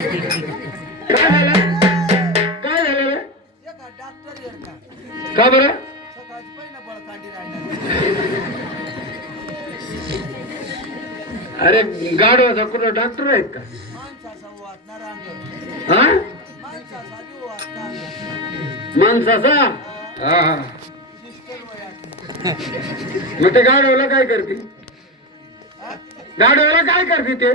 काय झालं? काय झालं रे? का बरं? अरे गाडवाचा कुठं डॉक्टर आहेत का? हा माणसाचा हा हा मग ते गाडवाला काय करते? गाडवाला काय करते ते?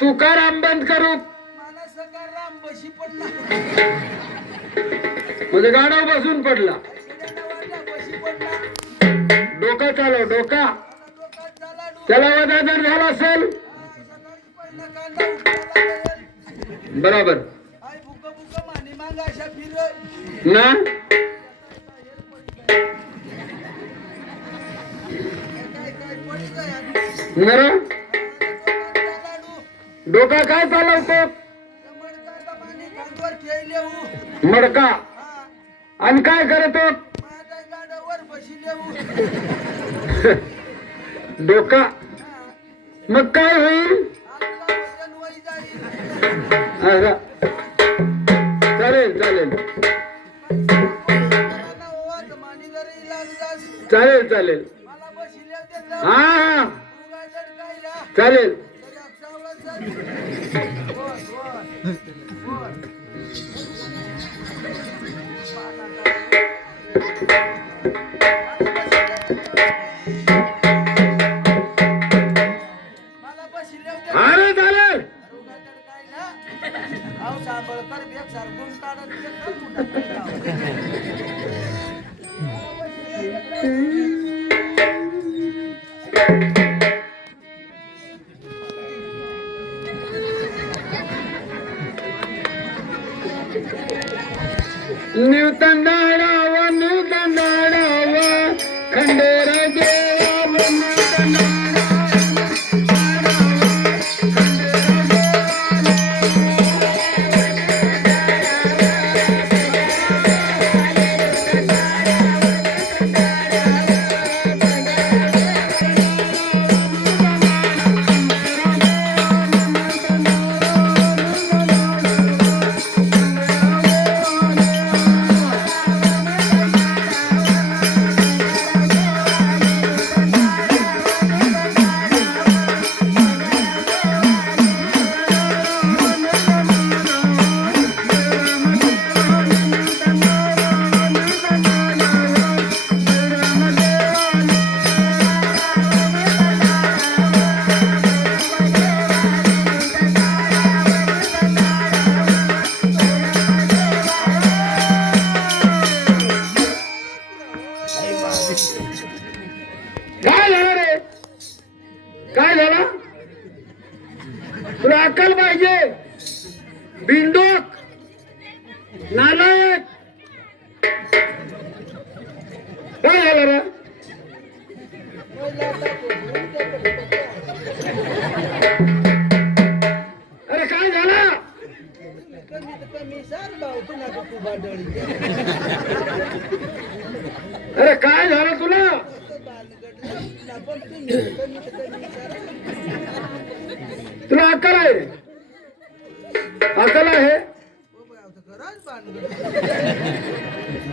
तुकाराम बंद करू म्हणजे गाडव बसून पडला. डोका चालव डोका त्याला वदादर झाला असेल बराबर ना. नर डोका काय चालवतो? मडका. आणि काय करतो? डोका. मग काय होईल? चालेल चालेल चालेल चालेल हा हा चालेल. अरे चालेल न्यूतन डाळावा न्यूतन डाळावा खंडेर देवा न्यूतन काय झालं रे? काय झालं? तुला अक्कल पाहिजे. बिंडोक नालायक काय झालं रे? अरे काय झालं? अरे काय झालं तुला? तुला अक्कल आहे? अक्कल आहे?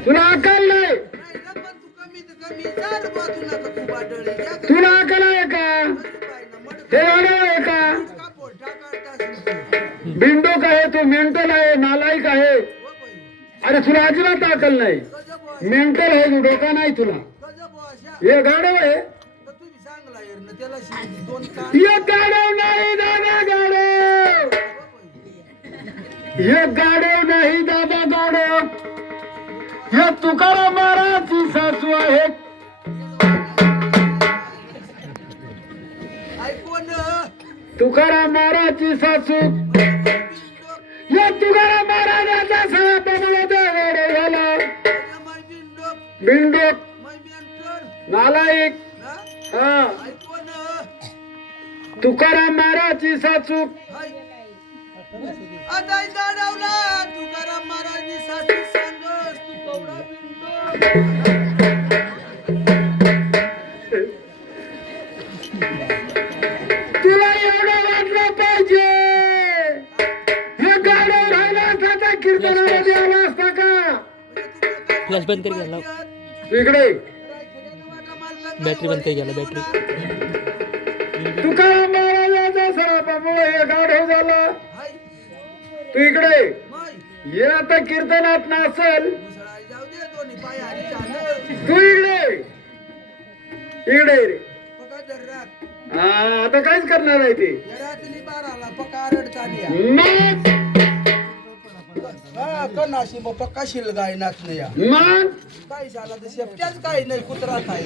तुला अक्कल नाही? तुला अक्कल आहे का? ते आहे का? बिंडोक आहे तू, मेंटल आहे, नालायक आहे. अरे तुला अजिबात अक्कल नाही. मेंटल आहे तू, डोका नाही तुला. हे गाडव आहे. हे गाडव नाही दादा गाडव. हे गाडव नाही दादा गाडव. हे तुकाराम महाराजची सासू आहे. तुकाराम महाराजची सासू. या तुकाराम महाराजाचा सगळा बनवला देवाडे झाला. बिंडोक नालायक. हा तुकाराम महाराजची सासू अदाय गाडवला तुकाराम महाराजनी सासू सांगस तू कवडा बिंदो तुला एवढं वाटलं पाहिजे हे गाडव राहिला असता तर कीर्तनामध्ये आला असता का? फ्लॅश बंद करी गेला तू इकडे बॅटरी बंद करी गेला बॅटरी तुकाराम महाराजाचा सरापामुळे हे गाढव झालं. तू इकडे ये आता कीर्तनात नाचल. जाऊ दे दोन्ही पाय आणि चाललं तू इकडे इकडे रे. पका दर्रात हा आता काहीच करणार नाही ते. रात्री 12ला पका रडतानिया मग हा कनाशी मग पक्का शिलगाय नाचनया मग काय झाला तर शेपट्याच काही नाही कुत्रा काय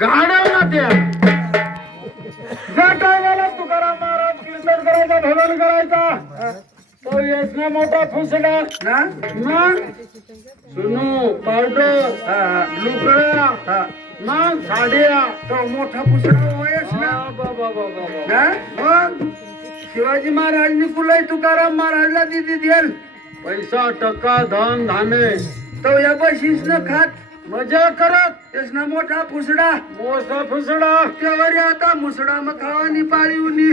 गाढव ना त्या ज्या टायमाला तुकाराम महाराज कीर्तन करायचा भजन करायचा तो यज्ञ मोठा फुसला ना मग सुनू पावडर लुकड्या मग साड्या तो मोठा पुसडा होयस ना बाबा बाबा ना मग शिवाजी महाराजनी कुलाई तुकाराम महाराजला दिदी देल पैसा टक्का धन धाने तो या बशीस न खात मजा करत त्यासना मोठा फुसडा मोठा फुसडा त्यावर आता मुसडा मग खावानी पाळी उनी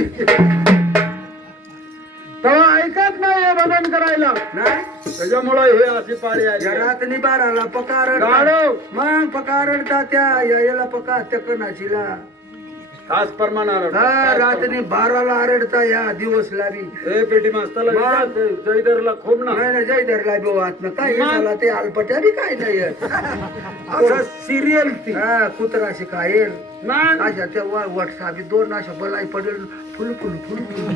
तेव्हा ऐकत नाही भजन करायला नाही त्याच्यामुळे हे अशी पाळी आहे. रात्री 12ला पकारड गाढव मग पकारडता त्या यायला पका त्या कनाशीला खास प्रमाणावर हा रात्री 12ला आरडता या दिवसला बी हे पेटी मास्ताला विचार, ते जयदरला खूप ना नाही ना जयधरला बी वाट ना काय झाला ते अल्पट्या बी काय नाही असं सिरियल ती हा कुत्राशी खायेल मग अशा त्या वटसाबी 2 अशा बलाई पडेल फुल फुल फुल फुल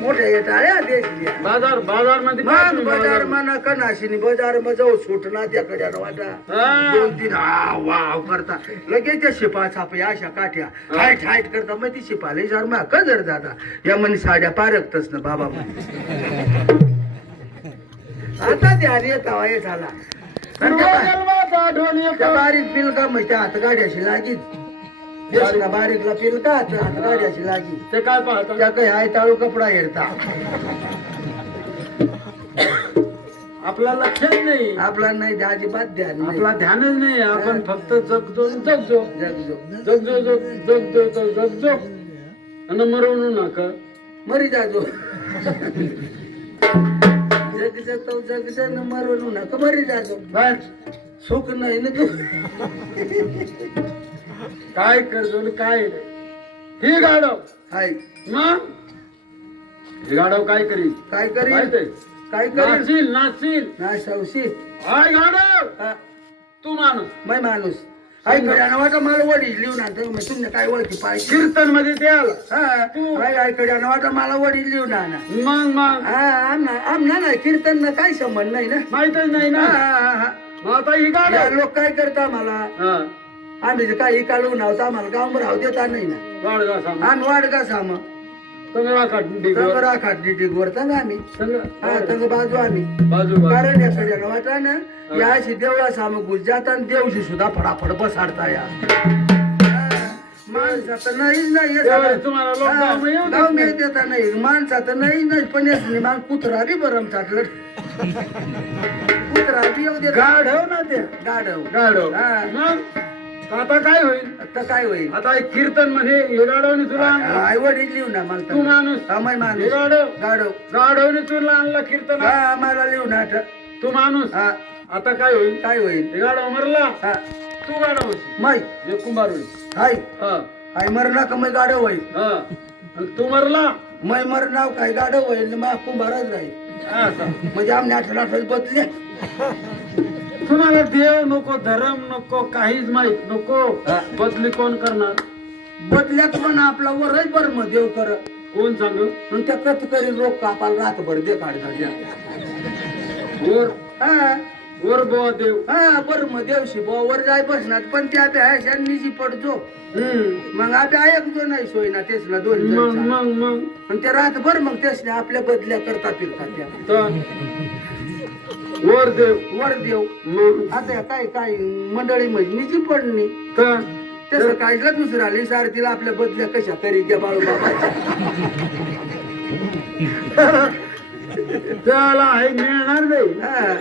मोठ्या येटाळ्या देशल्या बाजार मध्ये मग बाजार म्हणा कनाशीनी बाजार मध्ये जाऊ सुटना त्याकडे वाटा 2-3 वाव करता लगेच त्या शिपा छापया अशा काठ्या हाईट हाईट करता मग ती शिपाले सर मग कजर जाता या म्हणे साड्या पारखतच ना बाबा आता त्या येता हे झाला त्या बारीक पिलका मग त्या हात गाड्याशी लागीच देशला बारीकला पिलका हात गाड्याशी लागी ते काय पाहतात त्या काही हाय ताळू कपडा हेरता आपला लक्षच नाही आपला नाही अजिबात ध्यान नाही. आपला ध्यानच नाही आपण फक्त जगतो जगतो जगजो जगजो जगतो जगजो आणि मरवू नका मरी जाजो जग जगतो जग जन मरू नका मरी जाजो बस सुख नाही ना तू काय करतो काय नाही. ही गाडव हाय मग ही गाडव काय करील काय करील माहितीये? काय करील नाचील नाचील ना सवशी हाय गाडव तू माणूस मै माणूस हाय कड्यानं वाटा मला वडील लिहून आणतो मग तुमने काय ओळखी पाहिजे कीर्तन मध्ये द्याल हा तू हाय कड्यानं वाटा मला वडील लिहून आणा मग हा आमना नाही कीर्तन ना काही संबंध नाही ना माहितच नाही ना हा मग आता ही गाडव लोक काय करता मला हा आम्ही जे काही काढून नव्हता आम्हाला गाव राहू देता नाही ना गाडगा सांग आम्ही वाडगा साम कंगळा काढून तंग राखाट डिगवर तंग आम्ही हा तंग बाजू आम्ही बाजू कारण या सगळ्यांना वाटा ना या अशी देवळा साम गुजरात आणि देवशी सुद्धा फडाफड बसाडता या माणसात नाहीच नाही हे सगळं. तुम्हाला लोक हा, गाव येऊ गाव देत नाही देता नाही माणसात नाही नाही पण येत नाही मग कुत्रा बी बरम चाटलं कुत्रा बी येऊ देत गाढव ना ते गाडव गाढव हा. मग आता काय होईल आता काय होईल आता एक कीर्तन मध्ये हे गाढवने तुला आणलं. आई वडील लिहू ना मला तू माणूस आम्ही हे माणूस गाढव गाडव गाढवने तुला आणला कीर्तन हा आम्हाला लिहू ना तू माणूस हा आता काय होईल काय होईल हे गाढव मरला हा तू गाढव होशील. मै हे कुंभार होईल हाय हा आई मरणा का मै गाडव होईल हा आणि तू मरला मै मर नाव काय गाडव होईल मग कुंभारच राहील असं. म्हणजे आमने 18 बदले तुम्हाला देव नको धर्म नको काहीच माहित नको हा. बदली कोण करणार बदल्यात पण आपला वरच बर मग देव कर कोण सांग आणि त्या कथ करी रोग कापाल रातभर दे काढता वर हा वर बुवा देव हा बर मग देवशी वर जाय बसणार पण त्या निजी पडतो मग आपल्या ऐकतो नाही सोयना तेच ना दोन मग जण मग मग आणि त्या रातभर मग तेच आपल्या बदल्या करता फिरतात त्या तर वर देव वर देव मग आता काय काय मंडळी निजी पडणी तर तसं काढलं दुसरा सारथीला आपल्या बदल्या कशा तरी त्या बाळूबाबाच्या त्याला आहे मिळणार नाही. हा.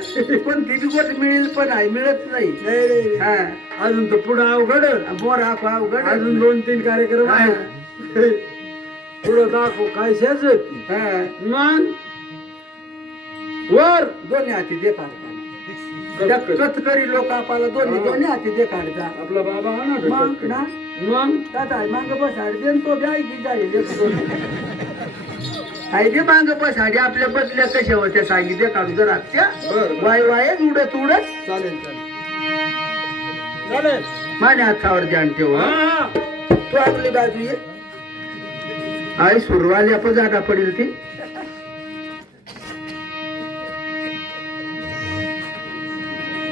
पण ती गोष्ट मिळेल पण आहे मिळत नाही. नाही रे. हा. अजून तर पुढं अवघड बोर आखो अवघड. अजून 2-3 कार्यक्रम हा. आहेत. पुढं दाखव काय शेच हा. मग वर दोन्ही हाती दे काढता कथकरी लोक आपल्याला दोन्ही हाती दे काढता. आपला बाबा हा ना मग ना मग दादा मांग बसाड दे तो बी ऐकी जाईल. आई दे मांग बसाडी आपल्या बदल्या कशा होत्या सांगितल्या काढू जर आजच्या बरं. वाय वाय उडत उडत चालेल चालेल माझ्या हातावर ध्यान ठेव. हा, हा. हा. तू आपली बाजू ये. आई सुरवाली आपण जागा पडेल ती.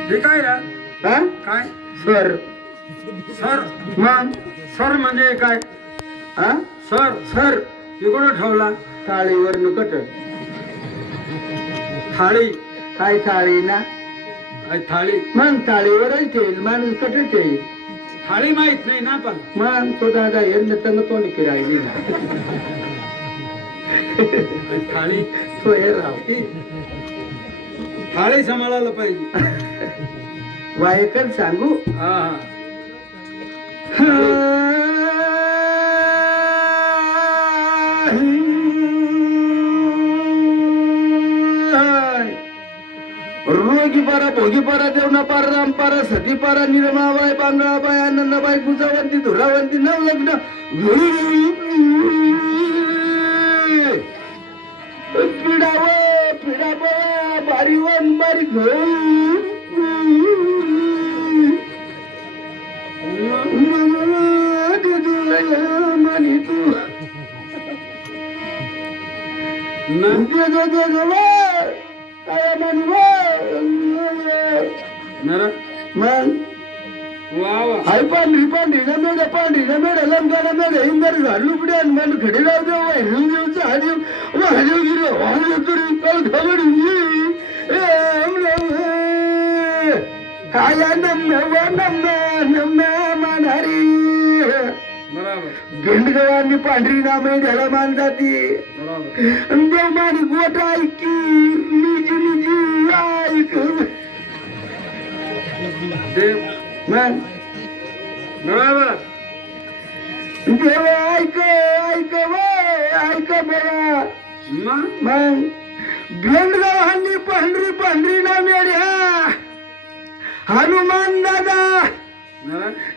हे काय रा हा काय सर सर मग सर म्हणजे काय हा सर सर हे कुठं ठेवला थाळीवर न कट थाळी काय थाळी ना थाळी मग थाळीवरच ठेईल माणूस कट ठेईल. थाळी माहित नाही ना पण मग तो दादा यांना त्यांना तोंड फिरायली ना थाळी तो हे राव थाळी सांभाळायला पाहिजे. वायकर सांगू हा रोगी पारा भोगी पारा देवना पारा राम पारा सती पारा निर्माबाई बांगळाबाई आनंदाबाई गुजावंती धुरावंती नवलग्न पिडाव पिडाव बारीवन बारी मानी तू काय मानी मग वा वा हाय पांढरी पांढरी मेढ्या लंगाला मेढ्या इंदर झाडू पुढे आणि मन खडे लाव देव वाहिरू देवचा हादेव महादेव गिरो महादेव तुरी कल खबडी काया नम मानहरी बरोबर गेंडगवानी पांढरी ना मेढ्याला मान जाती बरोबर देव मानी गोट ऐकी निजी ऐक देव मग बरोबर देव ऐक बघा मग भेंडगावांनी पांढरी ना मेढ्या हनुमान दादा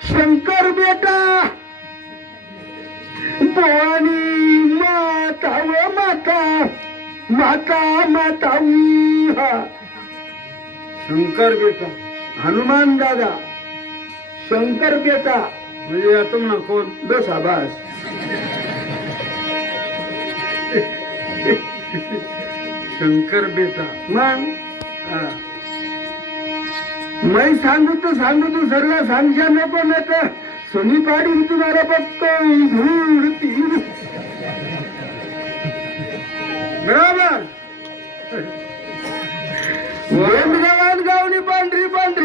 शंकर बेटा भवानी माता व माता शंकर बेटा हनुमान दादा शंकर बेटा म्हणजे आता म्हणा कोण बस आबास शंकर बेटा मग हा मैं सांगू तू सरला सांगशा नको न तर सोनी पाडी तुम्हाला फक्त बरोबर जवान गावनी पांढरी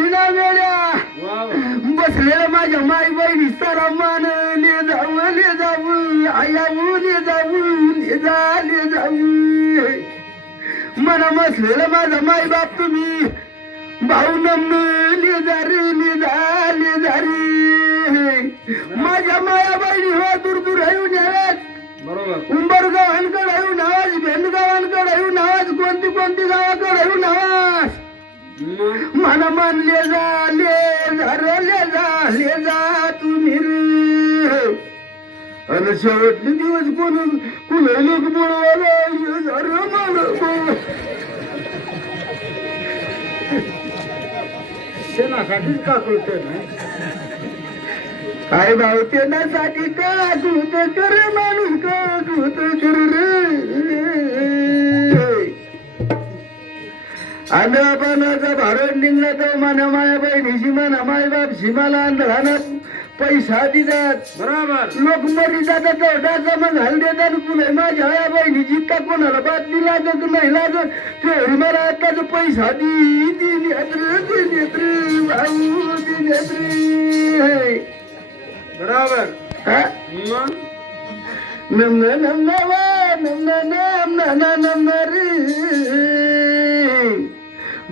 ना वेड्या वा वा बसलेल्या माझ्या माई बहिणी सारा मान ले जाऊ आयाऊ ले जाऊ मना बसलेला माझा माई बाप तुम्ही भाऊ नमन ले जा रे माझ्या माया बहिणी हो दूर येऊन याव्यात बरोबर उंबरगावांकडे येऊन आवाज भेंडगावांकडे येऊन आवाज कोणती गावाकडे येऊन आवाज मग मला मान ले जा तुम्ही रे आणि शेवटचे दिवस कुणा लोक शेणासाठीच का कळतंय ना काय भाऊ तेनासाठी का दूत कर माणूस का दूत कर रे आंधळापणाचा भारत निघला तर माना माया बहिणीशी म्हणा माय बाप शिमाला आंधळानं पैसा देतात बरोबर लोक मरी जातात तेवढा मग घाल देतात पुढे माझ्या आया बहिणीची का कोणाला बातमी लागत नाही लागत तेवढी मला आताच पैसा दिनेत बरोबर हा मग नम नंदरी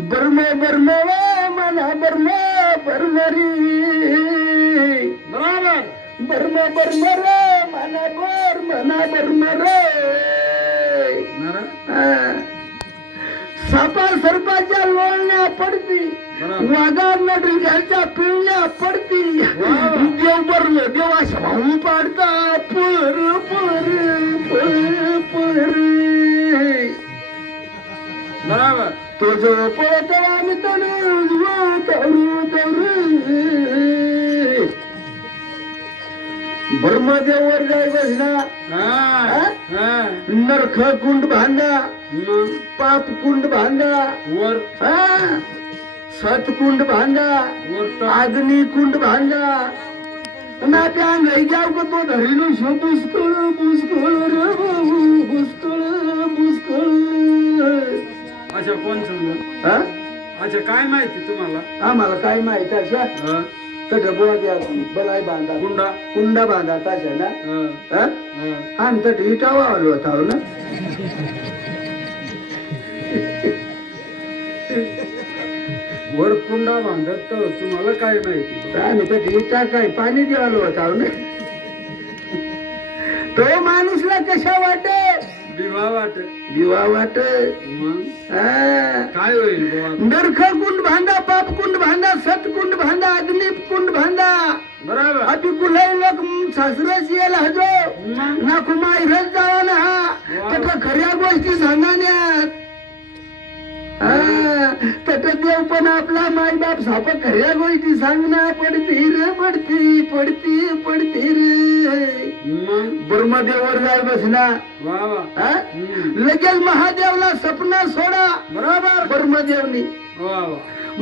बर्म बर्म मना बर्म बर्मरी बरोबर बर्म बर्म रे मना बर्म रे नरा सापा सर्पाच्या लोळण्या पडती वाघा नडीच्या पिळण्या पडती देव बरल देवाशा भाऊ पाडता पर पर पर पर बरोबर तो जो पळत आम्ही तरू ब्रह्मदेवर जाय बसला नरख कुंड बांधा पाप कुंड बांधा वर सतकुंड बांधा वर अग्नि कुंड बांधा ना त्या अंगाई जाव का तो धरीलो शो पुष्कळ पुष्कळ रे बाबू पुष्कळ पुष्कळ अच्छा कोण समजा अच्छा काय माहिती तुम्हाला आम्हाला काय माहित अशा तट बोला द्या बलाय बांधा गुंडा कुंडा बांधा तशा ना आम्ही तट इटावा आलो होता ना वर कुंडा बांधत तर तुम्हाला काय माहिती आम्ही तट इटा काय पाणी देवालो होता ना तो माणूसला कशा वाटे विवाह वाट दिवा वाट मग काय होईल बुवा? नरख कुंड बांधा पाप कुंड बांधा सतकुंड बांधा अग्नि कुंड बांधा बरोबर अति कुलाही लोक सासरच येईल हजो मग ना कुमाईरच जावा ना हा त्याच्या खऱ्या गोष्टी सांगाण्यात त्याचा देव पण आपला माय बाप साप खऱ्या गोष्टी सांगणार पडती रे पडती पडती पडती रे मग ब्रह्मदेवर जाय बसना वा वा लगेच महादेवला सपना सोडा बरोबर ब्रह्मदेवनी वा वा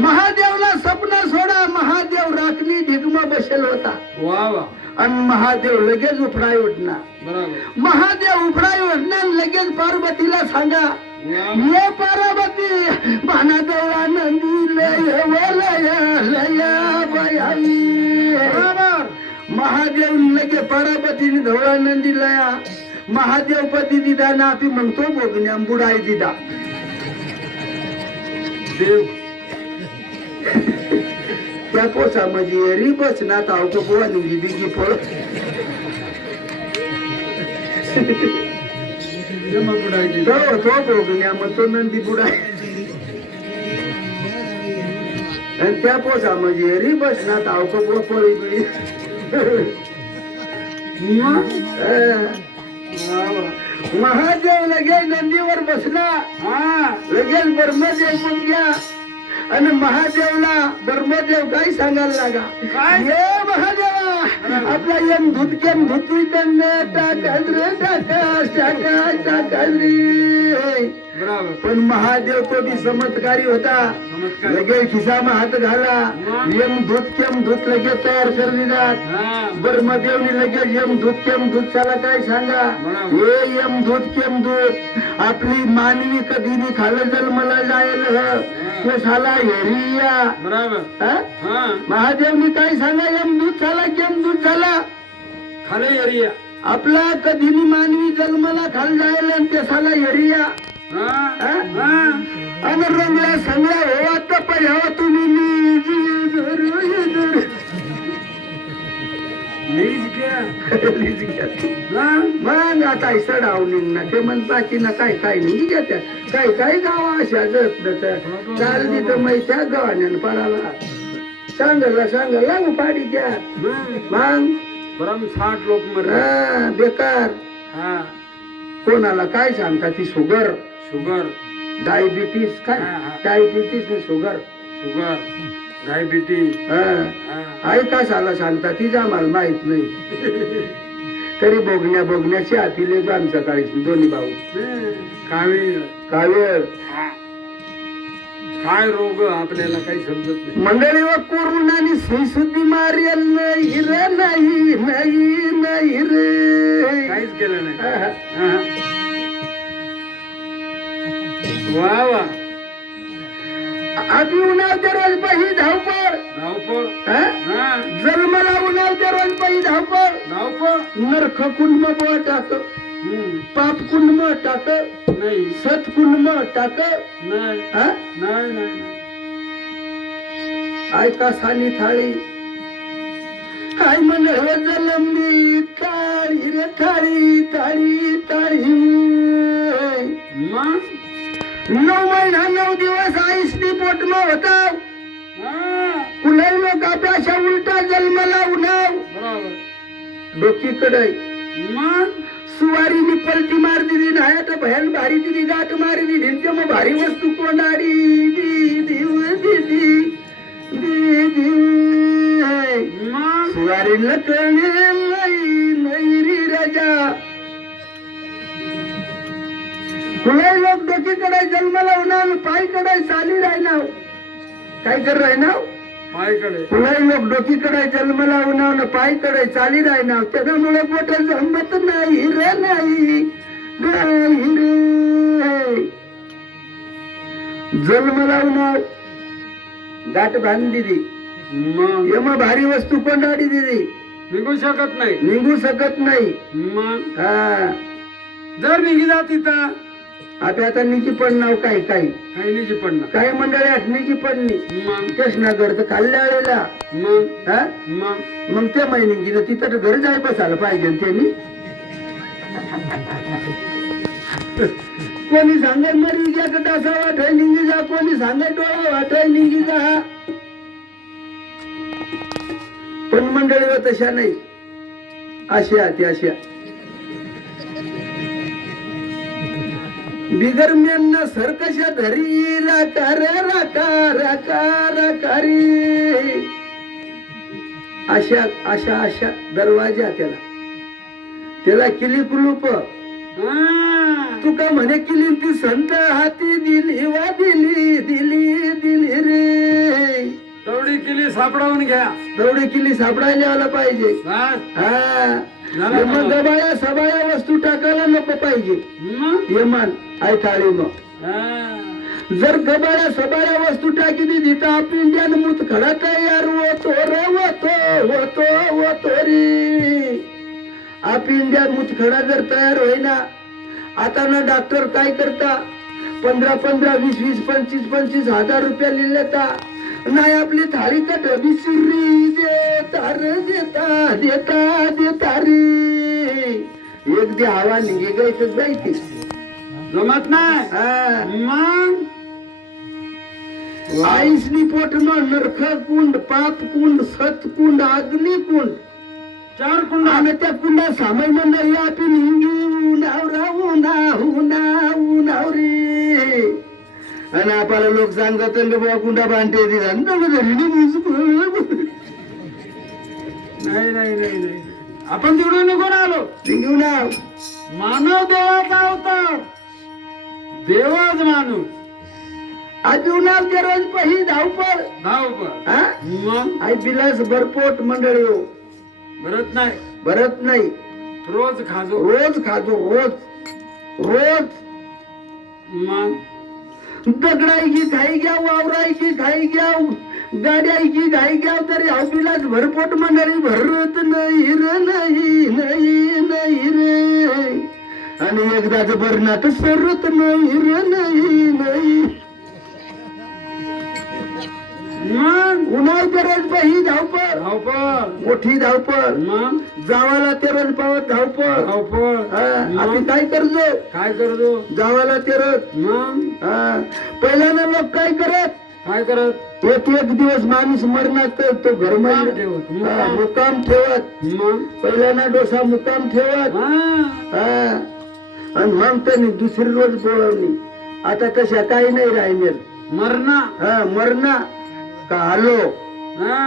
महादेवला सपना सोडा महादेव राखली ढिगमा बसेल होता वा वा आणि महादेव लगेच उफडाय उठणार बरोबर महादेव उफडाय उठणार लगेच पार्वतीला सांगा ये पार्वती महादेवला नंदी लय लया बयाई बरोबर महादेव लगे पार्वतीने धवळा नंदी लया महादेव पती दिदा ना आपी म्हणतो बोगण्या बुडाई दिदा देव त्या पोसा म्हणजे री बस ना ताव तो बुवा निघली बिगी पळ मग बुडायची तो बोगण्या मग तो नंदी बुडाई आणि त्या पोसा म्हणजे री बस ना ताव तो बुवा पळी बिळी महादेव लगेच नंदीवर बसला लगेच ब्रह्मदेव पण घ्या आणि महादेवला ब्रह्मदेव काय सांगायला लागा ये महादेवा आपला यम धुतकेम धुतू टाकाच रे टाकाच रे बरोबर पण महादेव तो बी चमत्कारी होता चमत्कार लगेच खिसामा हात घाला यम धुतकेम धुत लगेच तयार कर दिलात ब्रह्मदेवनी लगेच यम धूत त्याला काय सांगा हे यम धूत आपली मानवी कधी नी खालं जन्मला जायल ते साला हेरिया बरोबर महादेवनी काय सांगा यम धूत झाला केम धूत झाला खाले एरिया आपला कधी नी मानवी जन्मला खाल जायल आणि ते साला हेरिया आणि रंगला सांगला होवा तर पहिला तुम्ही मग आता सडावली ना ते म्हणता की ना काय काय नाही घेत्या काय काय गावा अशा जत चाल तिथं मै त्या गावाने पडाला सांगला पाडी घ्या मग बरं 60 लोक मर बेकार कोणाला काय सांगता ती शुगर डायबिटीस काय डायबिटीस शुगर डायबिटीस आई का साला सांगता ती आम्हाला माहित नाही तरी बघण्याची आपिले आम सकाळी दोन्ही भाऊ कावेळ काय रोग आपल्याला काही समजत नाही मंडळी व कोरोनानी सुईसुद्धी मारेल नाही रे नाही रे काहीच केलं नाही वा वा आधी उन्हाळ्याच्या रोज पाहिजे धावपळ जन्माला उन्हाळ्याच्या रोज पाहिजे धावपळ नरख कुंड टाक पाप कुंड मग टाक नाही सत कुंड मग टाक नाही हा नाही नाही ऐका साली थाळी काय मंडळ जलंबी थाळी रे थाळी थाळी थाळी मग 9 महिना 9 दिवस आईसनी पोटमा होता हा, कुणाही लोक अशा उलटा जन्माला उन्हाव बरोबर डोकी कडय मग सुवारीनी पलटी मार दिली नाही आता भयान भारी दिली गाठ मारी दिली आणि ते मग भारी वस्तू कोणाडी दी दिव दिदी दी दिव मग सुवारीला कळणे नाही रे राजा कुणाही लोक डोकी कडे जन्माला होणार पाय कडे चाली राहणार काय कर राहणार पायकडे कुणाही लोक डोकी कडे जन्माला होणार पाय कडे चाली राहणार त्याच्यामुळे पोट जमत नाही रे नाही नाही रे जन्माला होणार गाठ बांध दिली मग यम भारी वस्तू कोणाडी दिली निघू शकत नाही निघू शकत नाही मग हा जर निघी जाती तर आता निकी पडणार काय काही काही निघी पडणार काही मंडळात निकी पडली मग कृष्णागड तर खाल्ल्या वेळेला मग हा मग मग ते महिने गेलं तिथं घर जाय बसायला पाहिजे ना त्यांनी कोणी सांगत मरी घ्या का डासा वाटाय निघी जा कोणी सांगत डोळा वाटाय निघी जा पण मंडळीवर तशा नाही अशा ती अशा बिगर मेंना सरकशा धरी राका रे राका राका राका रे अशा अशा अशा दरवाजा त्याला किली कुलूप हा, तू का म्हणे किली ती संत हाती दिली वा दिली दिली दिली रे तेवढी किली सापडवून घ्या तेवढी किली सापडायला आला पाहिजे बस हा झालं हे का? मग गबाळ्या सबाळ्या वस्तू टाकायला नको पाहिजे मग येमान आय थाळी मग हा, जर गबाळ्या सबाळ्या वस्तू टाकी दिली तर आप इंडियन मूत खडा तयार होतो रे होतो रे आप इंडियन मूत खडा जर तयार होईना आता ना डॉक्टर काय करता 15 20 25 हजार रुपये लिहिले नाही आपली थाळी का डबी शिरी देता रे देता रे एक दे हवा निघे गायचं जायची जमत नाही हा मग आईसनी पोट नरख कुंड पाप कुंड सत कुंड अग्नि कुंड 4 कुंडा आणि त्या कुंडा सामाय मंडळी आपण हिंगी उन्हाव रे आणि आपल्याला लोक सांगतात बाबा कुंडा बांधते दिला नाही नाही नाही नाही आपण तिकडून निघून आलो घेऊन मानव देवाचा अवतार देवाच माणूस अजून ते रोज पही धावपळ धावपळ हा मग आई बिलास भरपोट मंडळी हो भरत नाही भरत नाही रोज खाजो रोज खातो रोज मग दगडायची घाई घ्या वावरायची घाई घ्या गाड्याची घाई घ्या तरी बिलास भरपोट मंडळी भरत नाही रे नाही रे आणि एकदाच भरणात सरत नाही रे नाही मग उन्हाळ तेरच ही धावपळ धावपळ मोठी धावपळ मग जावाला तेरच पावत धावपळ धावपळ आपण काय करतो काय करतो जावाला तेरत मग पहिल्यानं लोक काय करत काय करत एक दिवस माणूस मरणात तो घर मुक्काम ठेवत, मुक्काम. मुक्काम ठेवत मग पहिल्याना डोसा मुक्काम ठेवत हा, आणि मग त्यांनी दुसरी रोज बोलवली आता तशा काही नाही राहिले मरणा मरणा का हॅलो हा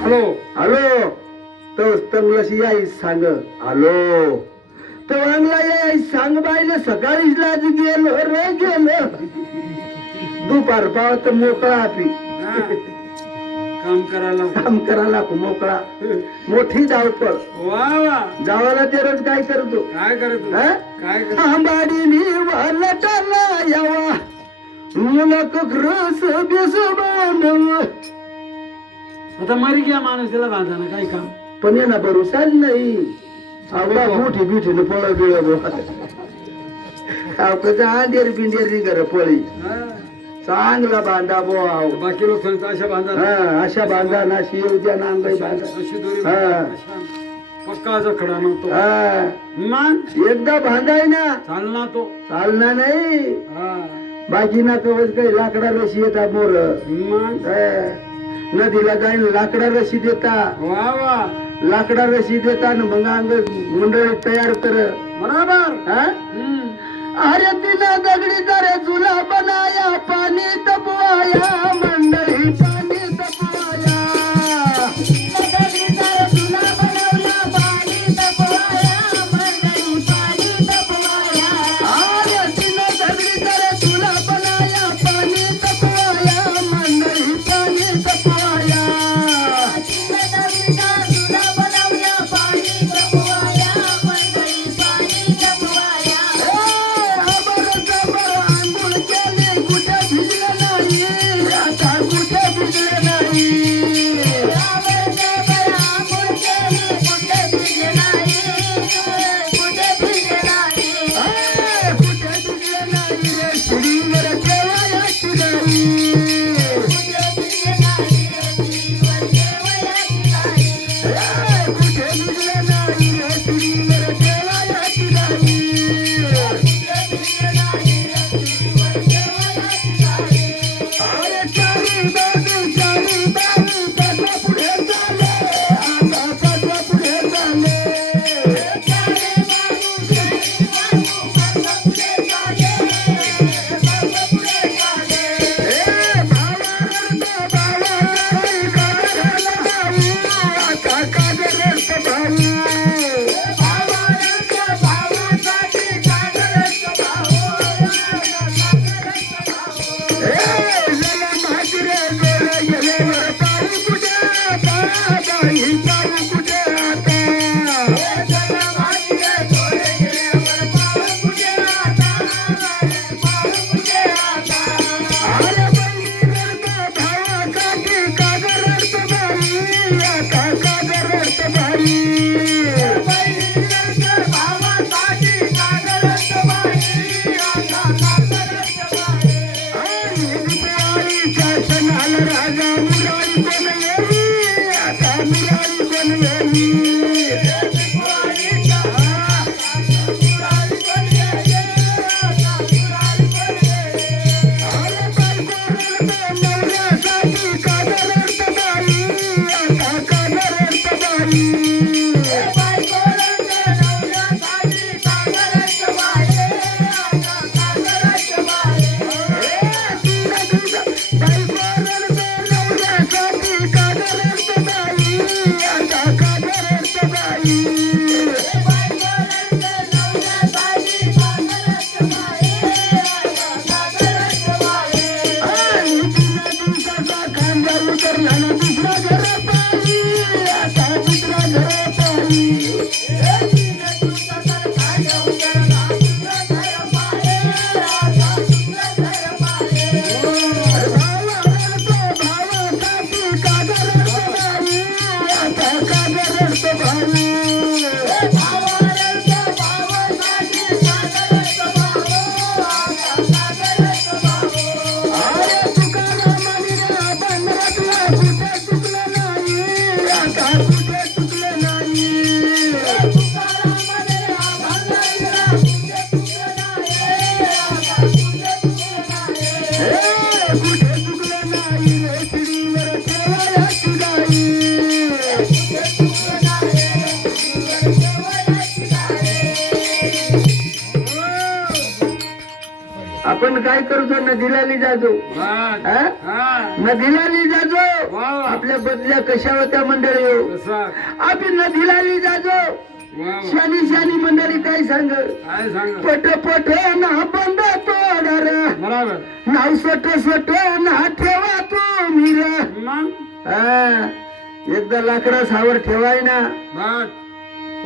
हॅलो हॅलो तो तंगलाशी यायच सांग हॅलो तो अंगला यायच सांग बाईले सकाळीच लाज गेलो रे गेलो दुपार पावत मोकळा आपी हा. काम करायला काम करायला मोकळा मोठी धावपळ वा वा जावाला ते रोज काय करतो काय करतो हा? काय करतो आंबाडीनी वालटाला यावा मुलक रस बेस बांधव आता मरी गया माणूस त्याला बांधाना काय काम पण यांना भरोसाच नाही आपला मोठी बिठीनं पळ बिळ कसं आंधेर बिंदेर निघर पळी चांगला बांधा बो आव बाकी लोक सांगतात अशा बांधा हा अशा बांधा ना शिवच्या नांगाई बांधा अशी दोरी हा. पक्का खडा नव्हतो हा मग एकदा बांधाय ना चालना तो चालणार नाही हा बाकी ना कवच काही लाकडा रशी येतात मोर मग नदीला जाईन लाकडा रशी देता वा वा लाकडा रशी देता न मग अंग मंडळी तयार कर बरोबर हा अरे तिला दगडी दरे चुला बनाया पाणी तपवाया मंडळी पाणी तपवाया दगडी दरे चुला बनवला पाणी तपवाया मंडळी पाणी तपवाया अरे तिला दगडी दरे चुला बनाया पाणी तपवाया मंडळी पाणी तपवाया तिला दगडी दरे चुला बनवला पाणी तपवाया मंडळी पाणी तपवाया आपण काय करतो नदीला जातो नदीला जातो आपल्या बदल्या कशा होत्या मंडळी आपण नदीला जातो शानी शानी मंडळी काय सांग पट पट ना बंद तोडर नाव सट सट ना ठेवा तुम्ही एकदा लाकडा सावर ठेवाय ना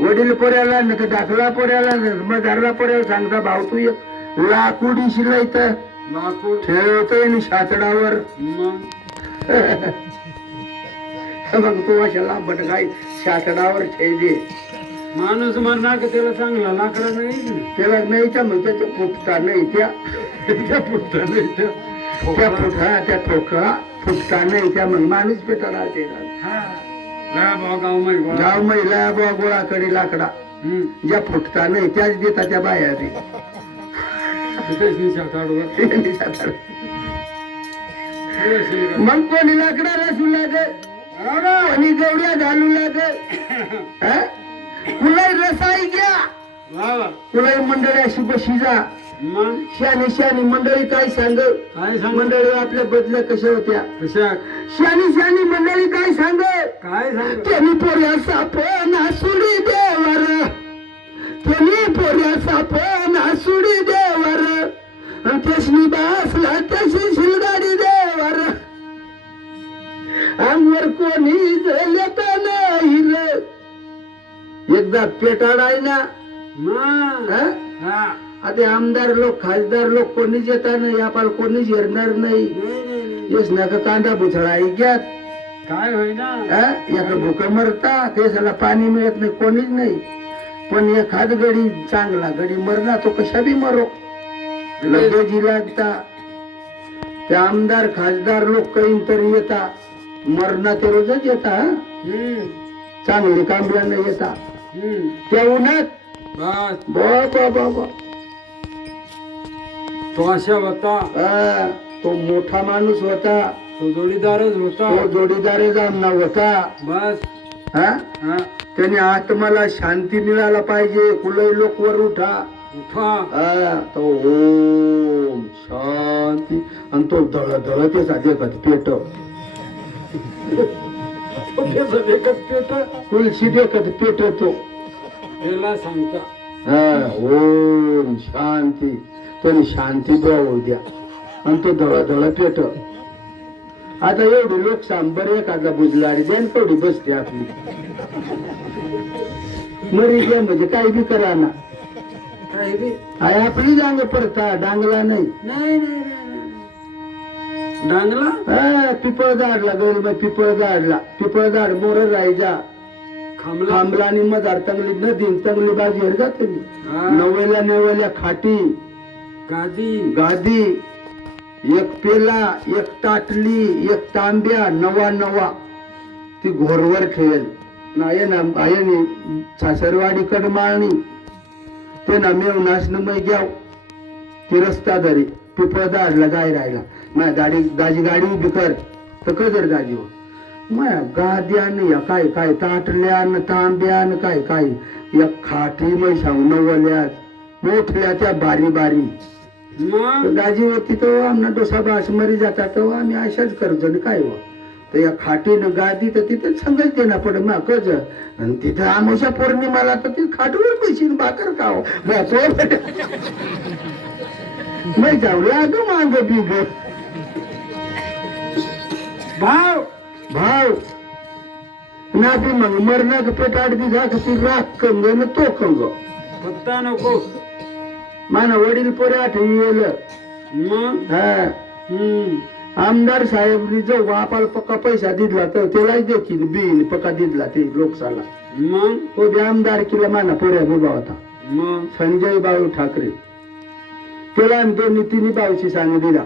वडील पोऱ्याला न तर दाखला पोऱ्याला मग घरला पोऱ्याला सांगता भाऊ तू लाकुडी शिलाई तर ठेवतोय शातडावर मग तू अशा लांबट गाय शातडावर ठेवले माणूस म्हणणार की त्याला चांगला लाकडा नाही त्याला नाही त्या मग त्याच्या फुटका नाही त्या फुटता नाही त्या त्या फुटा त्या ठोका फुटका नाही त्या मग माणूस पेटाला ते गाव माहिती गाव महिला गोळाकडे लाकडा ज्या फुटका नाही त्याच देतात त्या बाया बी. मग कोणी लाकडा रसू लागे कोणी गवड्या घालू लागे कुलाई रसाई घ्या कुलाई मंडळी अशी बशी जा शानी शानी मंडळी काय सांग मंडळी आपल्या बदल्या कशा होत्या शानी शानी मंडळी काय सांग त्यांनी पोऱ्या साप नासुडी देवर त्यांनी पोऱ्या साप नासुडी देवर त्यासनी बासला त्याशी शिलगाडी देवर अंगवर कोणी लेत नाही रे. एकदा पेटाड आहे ना आता आमदार लोक खासदार लोक कोणीच येतात नाही आपण कोणीच येणार नाही येस नका कांदा बुथळा घ्यात काय होईना याकडे भूक मरता केसाला पाणी मिळत नाही कोणीच नाही पण एखाद गडी चांगला गडी मरला तो कशा बी मरो लगेच लागता ते आमदार खासदार लोक काही तरी येता मरणा ते रोजच येता चांगली कामऱ्यानं येता त्या उन्हात बाबा तो अशा होता तो मोठा माणूस होता तो जोडीदारच होता तो जोडीदार जामना होता बस त्याने आत्माला शांती मिळायला पाहिजे कुलई लोक वर उठा तो ओम शांती आणि तो दळ दळ त्याचा देखत पेट तुळशी देखत पेट तो त्याला सांगता ओम शांती त्याने शांती द्यावं द्या आणि तो दळ दळ पेट. आता एवढी लोक सांबर एखादा बुजलाडी द्या तेवढी बसते आपली मरी द्या म्हणजे काही बी करा ना आहे आपली जांग पडता डांगला नाही डांगला पिपळ झाडला गरीब पिपळ झाड मोर राहायच्या खांबला आणि मजार चांगली नदी चांगली बाजीवर जाते नवल्या खाटी गादी एक पेला एक ताटली एक तांब्या नवा ती घोरवर ठेवेल नाही ना आहे सासरवाडी कडमाळणी ते ना मेव नाचणं मग घ्याव ती रस्ता धरी पिपळ दाडला जाय राहिला माझी गाडी उभी कर तर कदर गाडी हो माया गाद्यान या काय काय ताटल्यान तांब्यान काय एक खाटी मै सांग नवल्यात मोठल्या त्या बारी दाजी होती तो आमना डोसा बास मरी जाता तो आम्ही अशाच करतो काय हो तर या खाटीनं गादी तर तिथेच संगच देणार पड मा कज आणि तिथं आमोशा पौर्णिमाला तर ती खाटूवर पैशीन भाकर खाव मै जाऊ लाग मांग बिग भाव ना बी मग मरण पेटाड बी जा ती राख कंग न तो कंग पत्ता नको माना वडील पोरे आठवी येलं आमदार साहेब जो बापाला पक्का पैसा दिला तर त्यालाच देखील बिन पक्का दिला ते लोकसाला मग तो बी आमदार किला माना पोऱ्या उभा होता मग संजय बाळू ठाकरे त्याला दोन्ही तिन्ही बावची सांग दिला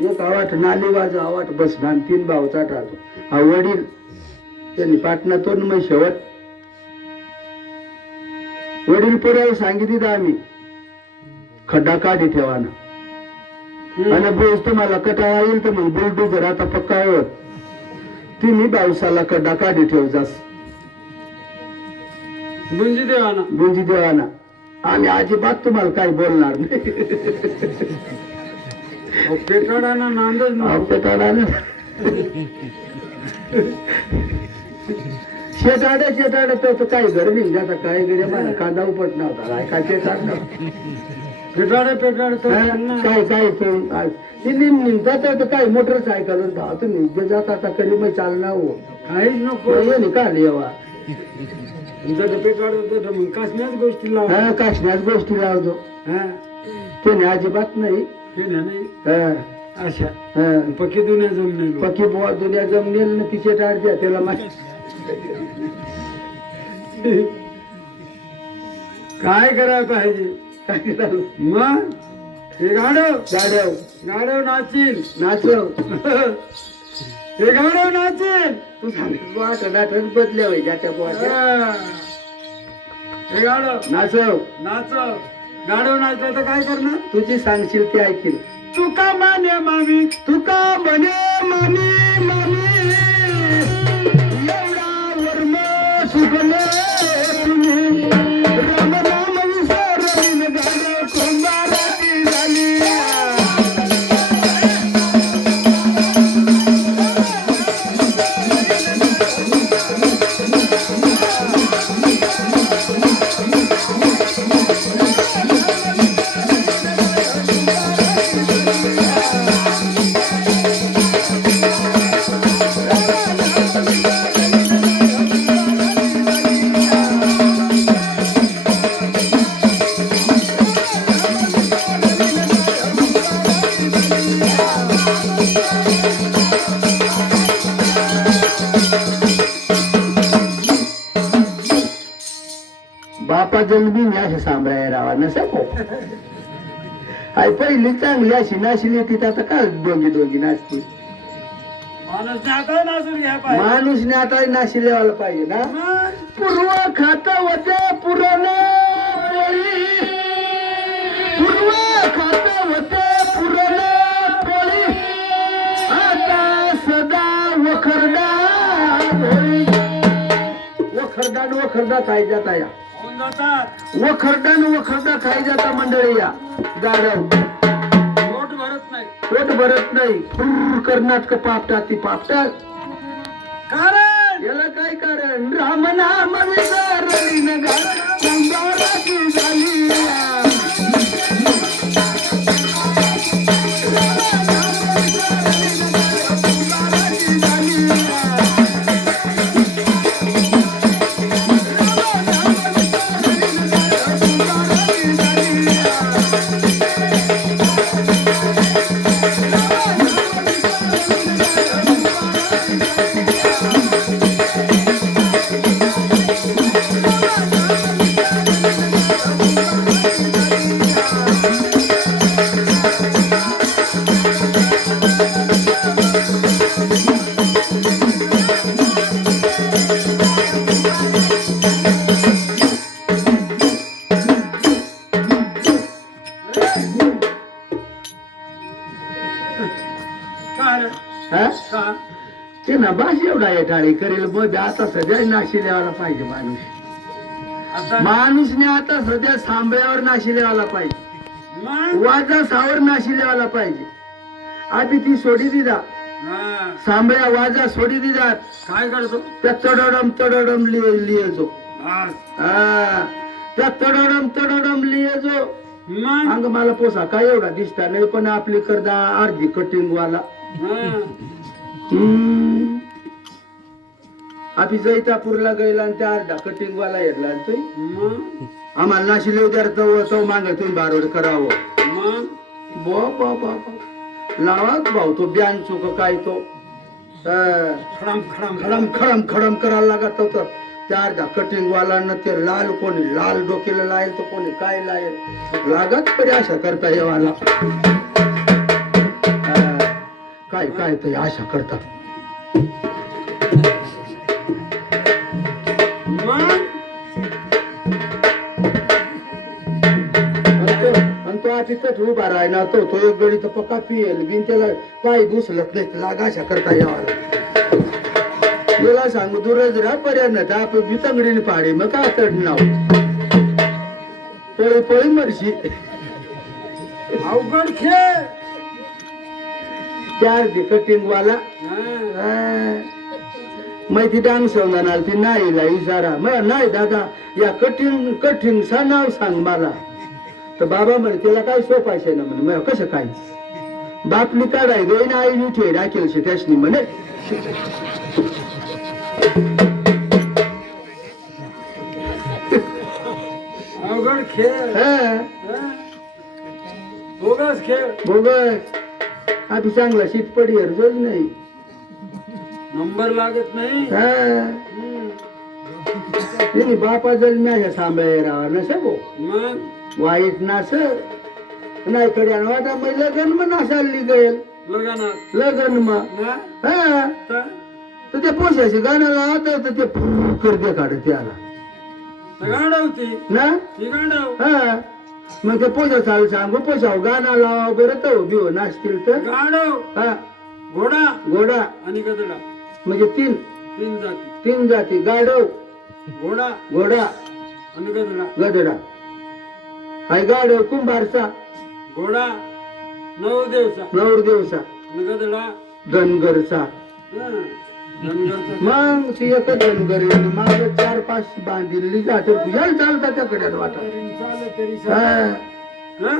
एक आवाट नालेवाज आवाट बसणार 3 बावचा टाकतो हा वडील त्यांनी पाटणातून मग शेवट वडील पोऱ्याला सांगितलं आम्ही खड्डा काढी ठेवाना आणि बोज तुम्हाला कटाळा येईल तर मग बुलडोजर आता पक्का होत तिन्ही बावसाला खड्डा काढी ठेव जास गुंजी देवाना आम्ही अजिबात तुम्हाला काही बोलणार नाही पेटाडाना नांदच पेटाडाना शेटाड्या तो काही घर नाही जाता काय गे मला कांदा उपट नव्हता काय पेटाड काय निघतात काय मोटरसायकल तुम्ही जाता आता कधी मग चालणार हो काहीच नको निकाल येवा कासण्याच गोष्टी लाव काशण्याच गोष्टी लावतो त्याने अजिबात नाही अशा पक्की दुनिया जमणे पक्की बुवा दुनिया जमनेल ना तिचे टाळ द्या त्याला काय करायला पाहिजे काय करायला मग हे गाडव गाड्याव गाडव नाचील नाचव हे गाडव नाचील तू सांग नाटक बदल्या होय ज्याच्या बुवाच्या हे गाडव नाचव नाचव गाडव नाचलं तर काय करणार तुझी सांगशील ते ऐकील चुका माने मामी तुका म्हणे मामी मामी एवढा वर्म सुगले तुम्ही राम राम विसरलीन गाडव कुंभाराची झाली बापा जन्मी अशी सांभाळायला राहा नसं आई पहिली चांगली अशी नाशिली ती आता काय डोंगी डोंगी नाचती माणूस आता नाचून घ्या पाहिजे माणूसने आता नाशिले वाला पाहिजे ना मग पूर्व खात होते पुरणे पोळी पूर्व खात होते पुरणे पोळी आता सदा वखरडा होळी वखरडा वखरडा खाई जाता या होऊन जातात वखरडा खाई जाता मंडळी या गाडव पोट भरत नाही पोट भरत नाही कर्नाटक पापटात ती पापटात कारण याला काय कारण राम नाम विसरलीन गाडव कुंभाराची झाली कारण हा का ते ना बास एवढा आहे टाळी करेल मग आता सध्या नाशी द्यायला पाहिजे माणूस आता माणूसने आता सध्या सांबळ्यावर नाशी द्यायला पाहिजे मग वाजा सावर नाशी द्यायला पाहिजे आधी ती सोडी दिदा हा. सांबळ्या वाजा सोडी दिदात काय करतो त्या तडडम लिहिजो बस. हा त्या तडडम लिहिजो मग अंग मला पोसा काय एवढा दिसता नाही पण आपली करदा अर्धी कटिंग वाला हा. आपली जैतापूरला गेला आणि त्या अर्धा कटिंग वाला येतला आणि तो मग आम्हाला नाशी लिहिदार तो मागे तुम्ही बारोड करावं मग बो लावाच भाऊ तो ब्यान चुक काय तो खडम खडम खडम करायला लागत होत त्या अर्धा कटिंग वाला ते लाल कोणी लाल डोक्याला लायल तर कोणी काय लायल लागत तरी अशा करता येवाला काय ते आशा करता मग आणि तो आधी तर उभा राहिला तो एक गडी तर पक्का पियेल बिन त्याला पाय घुसलत नाही लागा अशा करता यावाला याला सांगू दूरच राहा पर्यंत आपण बितंगडीने पाडे मग काय चढ नाव पळी मरशी अवघड खेळ चार दे कटिंग वाला हा. माहिती डांग समजणार ती नाहीला इशारा मग नाही दादा या कठीण सा नाव सांग मला तर बाबा म्हणे त्याला काय सोपायचे ना म्हणे मग कसं काय बापली काढाय गई ना आई उठे राखेल शे त्याशनी म्हणे अवघड खेळ हा बोगस खेळ बोगस आधी चांगला शीत पडी रोज नाही नंबर लागत नाही हा हम्म. तिने बापा जन्म्याच्या सांभाळे राहा नसे भो मग वाईट नास नाही कड्या वाटा मग लगन मग नासाली गेल लगानात लगन मग ना हा तर तर ते पोशाचे गाणं लावत तर ते करते काढत त्याला गाडवती ना ही गाडव हा मग ते पोषा चाल सांगू पोषाव गाणं लावा बरं तो बिओ नाचतील तर गाडव हा घोडा घोडा आणि गदडा म्हणजे तीन तीन जाती तीन जाती गाडव घोडा घोडा आणि गदडा गदडा हाय गाडव कुंभारचा घोडा नवदेवचा नवरदेवचा आणि गदडा धनगरचा हं. धनगरचा. मग ती एक धनगर माग 4-5 बांधिलेली जाते तुझ्याला चालता त्या कड्यात वाटा तरी चाललं तरी हा चाललं. हं?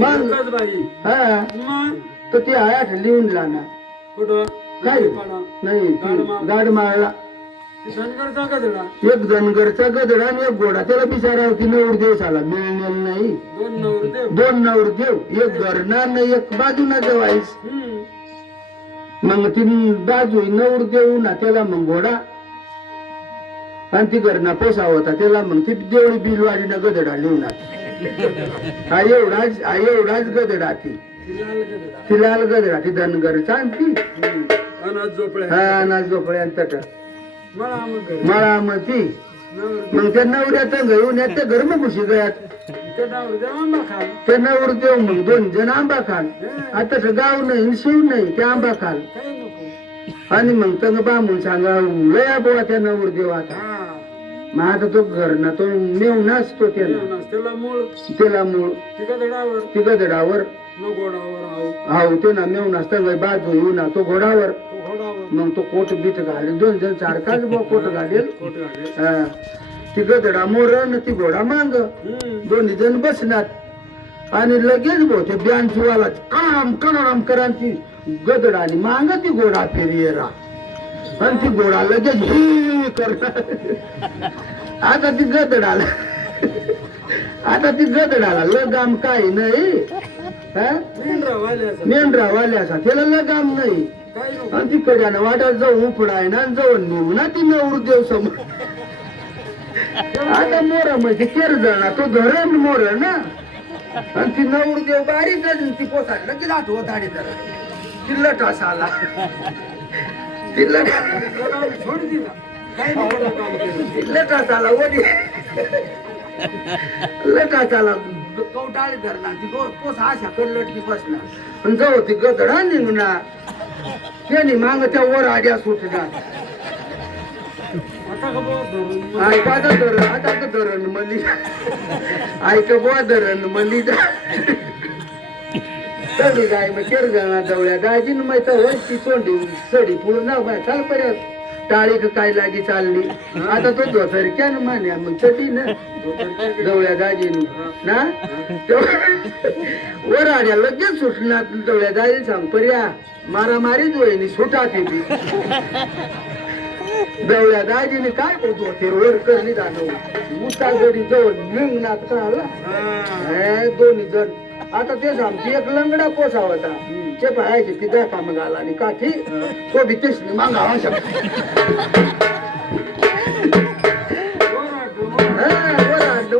मग एकच बाई हा मग तर ते आयात लिहून लाना कुठं काय पाडा. नाही गाड माळला ती धनगरचा गदडा एक धनगरचा गदडा आणि एक घोडा त्याला बिचारा होती नवरदेव झाला मिळणार नाही दोन नवरदेव 2 नवरदेव एक घरना नाही एक बाजूना जेवायस हं. मग ती बाजू नवरदेव ना त्याला मग घोडा आणि ती घरना पोसा होता त्याला मग ती देवळी बिलवाडीनं गदडा लिहून हा एवढाच गदडा ती ती लाल गदडा ती लाल गदडा ती धनगरचा आणि ती हं. अनाथ झोपड्या हा ना झोपड्यांत मला मग घरी. मला मग ती नवरदेव. मग त्या नवऱ्याचं घेऊन येत घर मग घुशी गयात ते नवरदेव आंबा खाल. ते नवरदेव मग 2 जण आंबा खाल आता तर गाव नाही शिव नाही ते आंबा खाल काही नको आणि मग तंग बामून सांगा लया बोवा त्या नवरदेव आता हा मग आता तो घर ना तो मेव नाचतो त्याला जेवणास त्याला मूळ त्याला मूळ ती गदडावर ती गदडावर न घोडावर आहो हाव ते ना मेव नाचता बाजू येऊ ना तो घोडावर तो घोडावर मग तो कोट बीट घालेल 2 जण सारखाच बुवा कोट घालेल कोट घालेल. हा. ती गदडा मोर न ती घोडा मांग हं. दोन्ही जण बसणार आणि लगेच भाऊ ते ब्यांचूवाला कणाराम करा ती गदडा आणि मांग ती घोडा फेरियरा आणि ती घोडा लगेच ही करणार आता ती गदडाला लगाम काय नाही हा? मेंढरा वाल्याचा. मेंढरा वाल्याचा त्याला लगाम नाही काही नको आणि ती कड्यानं वाटात जाऊ उपडाय ना जाऊ नेऊ ना ती नवरदेव समोर आता मोर म्हणजे केर जळणार तो धरण मोर ना आणि ती नवरदेव बारीक अजून ती पोसाड लगेच आठ होत आडी तर ती लटास आला ती लगाम सोड दिला काही नको लगाम केलं. लटास आला ओढी लटास आला कवटाळी धरणार ती पोस अशा कल्लटकी बसणार आणि जाऊ ती गदडा निघणार त्याने माग त्या वर आड्या सुटणार आता का बुवा धरून ऐकायचं धरण आता का धरण मली ऐक बुवा धरण मली चढी गाय मग केर जाणार जवळ्या गायजीन माहित होय ती चोंडी चढी पूर्ण बाय चाल पर्यंत टाळी का काय लागी चालली आता तो धोतर क्या ना मान्या मग चढी ना जवळ्या गायजीन ना वर आड्या लगेच सुटणार जवळ्या गायजी सांग पर्या मारामारीच होईनी सुटा ती जवळ्या दाजीने काय बोलतो ते वर करली जाणव मुसागडी जवळ निघणार का आला हे दोन्ही जण आता ते सांगते एक लंगडा पोसा होता ते पाहायचे ती दाखा मग आला आणि काठी तो बी तेच मागावा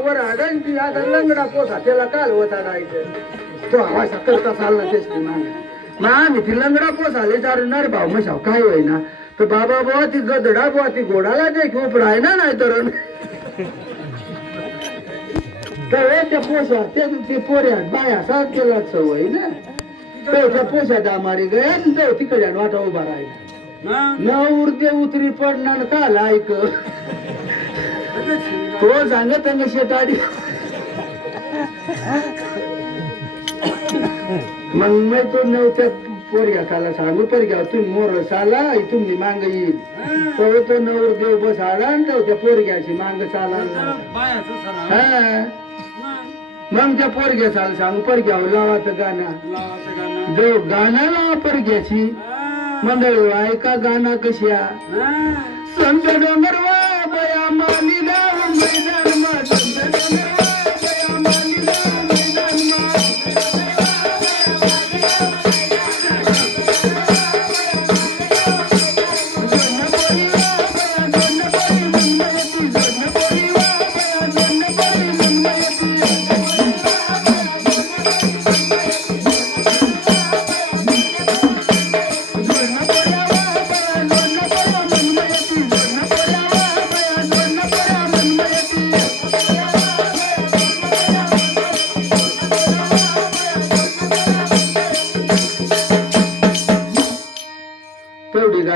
वर आडण ती आता लंगडा पोसा त्याला काल होता राहायचं तो हवा करता चालला तेच ती मागे मग आम्ही ती लंगडा पोसाले चालणार भाऊ मशाव काय होईना तर बाबा बुवा ती गदडा बुवा ती घोडाला दे की उपडाय ना नाही तर त्या पोसा ते पोऱ्या बाया साथ केला सवय ना त्या पोसा दामारी गया जाऊ तिकडे वाटा उभा राहिला न उरते उतरी पडणार काल ऐक तो सांगत त्यांना शेटाडी मग मी तो नव्हत्या पोरग्या काला सांगू पोरग्या तुम्ही मोर साला तुम्ही मांग येईल तो तो नवर देव बस आला आणि त्या पोरग्याची मांग चाला बायाचं सरा हा मग त्या पोरग्या चाल सांगू पोरग्या लावाचं गाणं लावाचं गाणं देव गाणं लावा पोरग्याची मंडळी ऐका गाणं कशा संत डोंगर वा बया मालीला मैदान मा संत डोंगर वा बया मालीला मैदान मा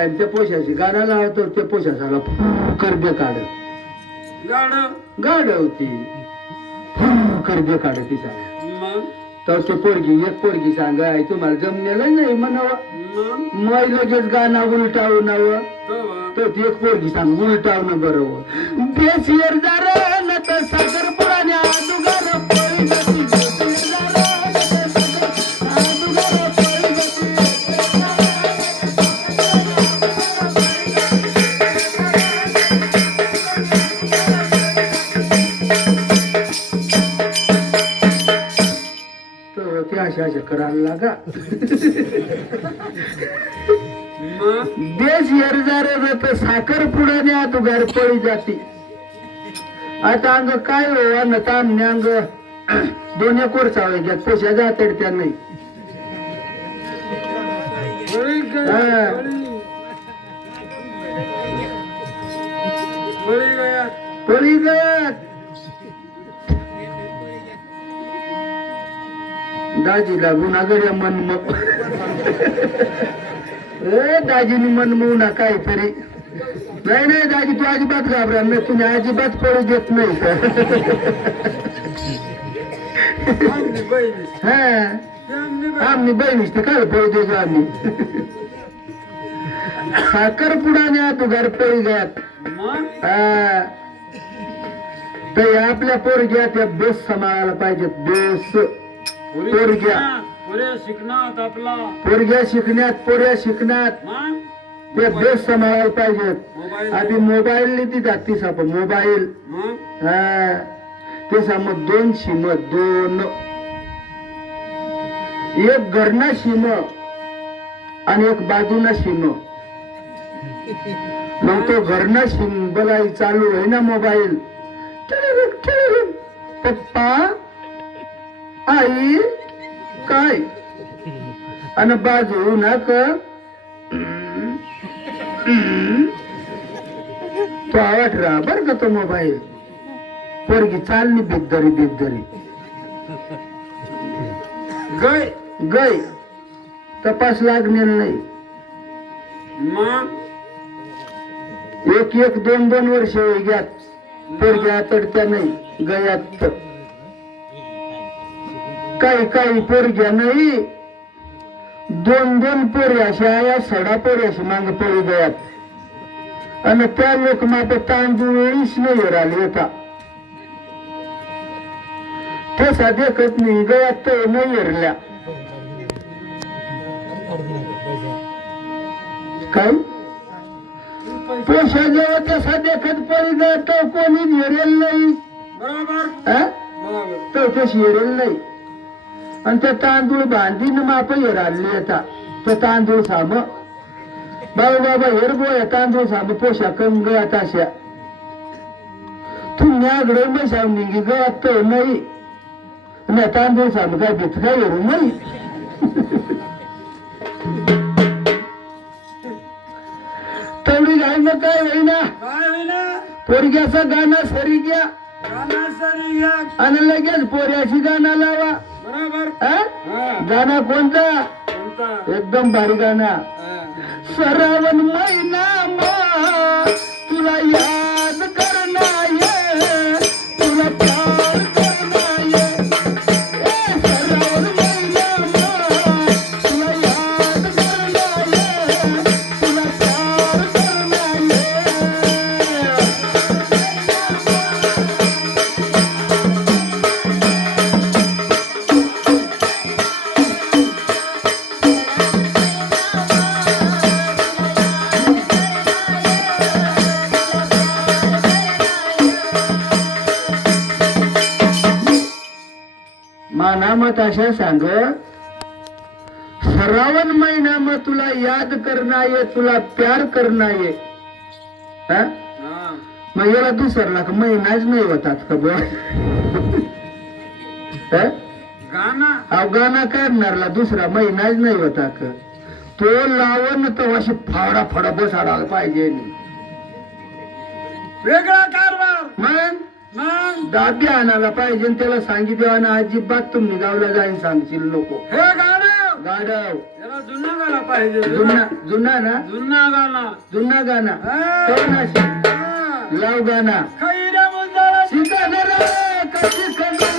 कायम त्या पोशाची गाणं लावतो त्या पोशासाला कर्दे काढ गाड होती कर्दे काढ तिचा तर ते पोरगी एक पोरगी सांग आई तुम्हाला जमलेलं नाही म्हणावं मग लगेच गाणं उलटावून तर ती एक पोरगी सांग उलटावणं बरोबर बेसियर दार न तर साखरपुडाने आदुगार पळी जाती बेसियर दार न तर साखर आदुगार पळी जाती तर ते अशा करायला लागा देश येरजार तर साखर पुढाने आत घर पळी जाती आता अंग काय हो न तामने अंग दोन्ही कोरचावे घ्या पोशा जातड त्या नाही पळी गयात दाजीला गुन्हागर मन दाजीनी मनमवू ना काहीतरी नाही नाही दाजी तू अजिबात घाबरा नाही तुम्ही अजिबात पळू देत नाही आम्ही बहिणीच तर काय पळू देतो आम्ही साखर पुढाने तू घर पळी गयात तर आपल्या पोरग्या त्या बेस सांभाळायला पाहिजेत बेस पोरग्या पोरग्या शिकण्यात पोऱ्या शिकण्यात ते बेस सांभाळायला पाहिजेत आधी मोबाईल नाही देतात ती साप मोबाईल ते साम दोन शिम दोन एक घरना शिम आणि एक बाजूना शिम मग तो घरना शिम बघाय चालू आहे ना मोबाईल पप्पा आई काय आणि बाजू ना तो आवाज राहा बर का तो मोबाईल पोरगी चालली बेदरी बेदरी गय गय तपास लागणार नाही एक एक दोन दोन वर्ष घ्यात पोरगी आतडत्या नाही गयात काही काही पोरग्या नाही दोन दोन पोरी अशी आया सडा पोरी अशी मांग पळी गयात आणि त्या लोक मात्र तांदूळीच नाही राहिले होता ते साधे कत नाही गयात तर नाही हरल्या काय पोशा जेव्हा तसा देखत पळी गया तो कोणी हेरेल नाही तो तशी हेरेल नाही आणि त्या तांदूळ बांधीन माप हेराले येता तो तांदूळ साम बाबा बाबा हेरबोय तांदूळ साम पोशा कम गयात अशा तुम्ही आगडे मशाव निघी गयात तो नाही तांदूळ साम काय भीत काय हेरू नाही तेवढी गाय मग काय होईना पोरग्याचा गाणं सरी घ्या आणि लगेच पोऱ्याची गाणं लावा गाणं कोणता एकदम भारी गाणं श्रावण महिना तुला याद करना ये तुला प्यार करना ये श्रावण महिना तुला याद करना ये तुला प्यार करना ये मानामत अशा सांग श्रावण महिना मग तुला याद करना ये तुला प्यार करना ये मग याला दुसरला का महिनाच नाही होतात का बघ गाणं काढणारला दुसरा महिनाच नाही होता का तो लावण तर अशी फाडा फाडा बसायला पाहिजे वेगळा कारभार मग दाबी आणायला पाहिजे त्याला सांगितलं आणि अजिबात तुम्ही गावला जाईन सांगशील लोक हे गाणं गाढव याला जुना गाणं पाहिजे जुना जुना ना जुना गाणं जुना गाणं हा. तो ना हा. लाव गाणं खैऱ्या मुंजाळा सीताधर कशी कमी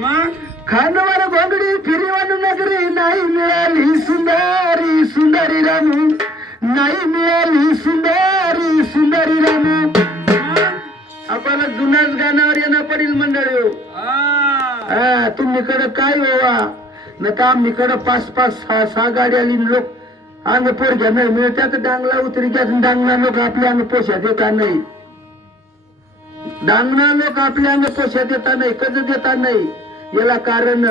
मग खानवर घोंगडी फिरवण नगरी नाही मिळाली सुंदरी सुंदरी रामू नाही मिळाली सुंदरी सुंदरी रामू आपल्याला जुनाच गाण्यावर येणं पडेल मंडळी हो. हा तुम्हीकडे काय होवा न तर आम्हीकडे 5-5-6 गाड्या लिहिन लोक अंग पोरग्या नाही मिळत्यात डांगला उतरी घ्या डांगणा लोक आपल्या अंग पोषा देता नाही डांगणा लोक आपल्या अंग पोषा देता नाही कज देता नाही याला कारण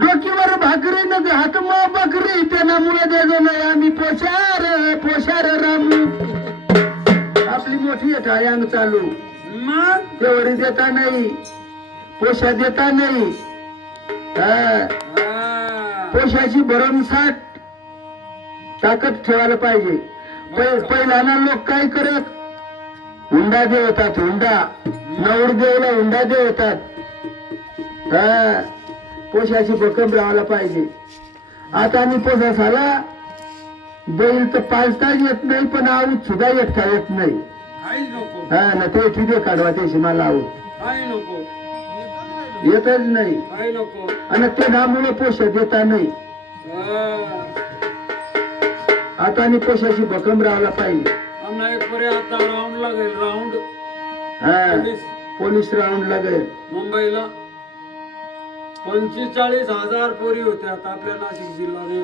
डोकीवर भाकरी न हातमा भाकरी त्यामुळे द्यायचो नाही आम्ही पोशार पोशार रामू आपली मोठी आहे अंग चालू मग तेवढी देता नाही पोशा देता नाही हा. पोशाची भरमसाठ ताकद ठेवायला पाहिजे पहिल्याना लोक काय करत हुंडा देवतात हुंडा नवरदेवला हुंडा देवतात हा पोशाची भक्कम राहायला पाहिजे आता आम्ही पोसा झाला बैल तर पाचता येत नाही पण आऊत सुद्धा एकटा येत नाही काही नको हा ना ते ठिके काढवा त्याशी मला आऊत काही नको येतच नाही काही नको आणि ते नामुळे पोषा देता नाही आता आणि पोशाची भक्कम राहायला पाहिजे आम्हाला एक पर्याय आता राऊंड लागेल राऊंड हा पोलीस राऊंड लागेल मुंबईला 45,000 पोरी होत्या आता आपल्या नाशिक जिल्ह्याने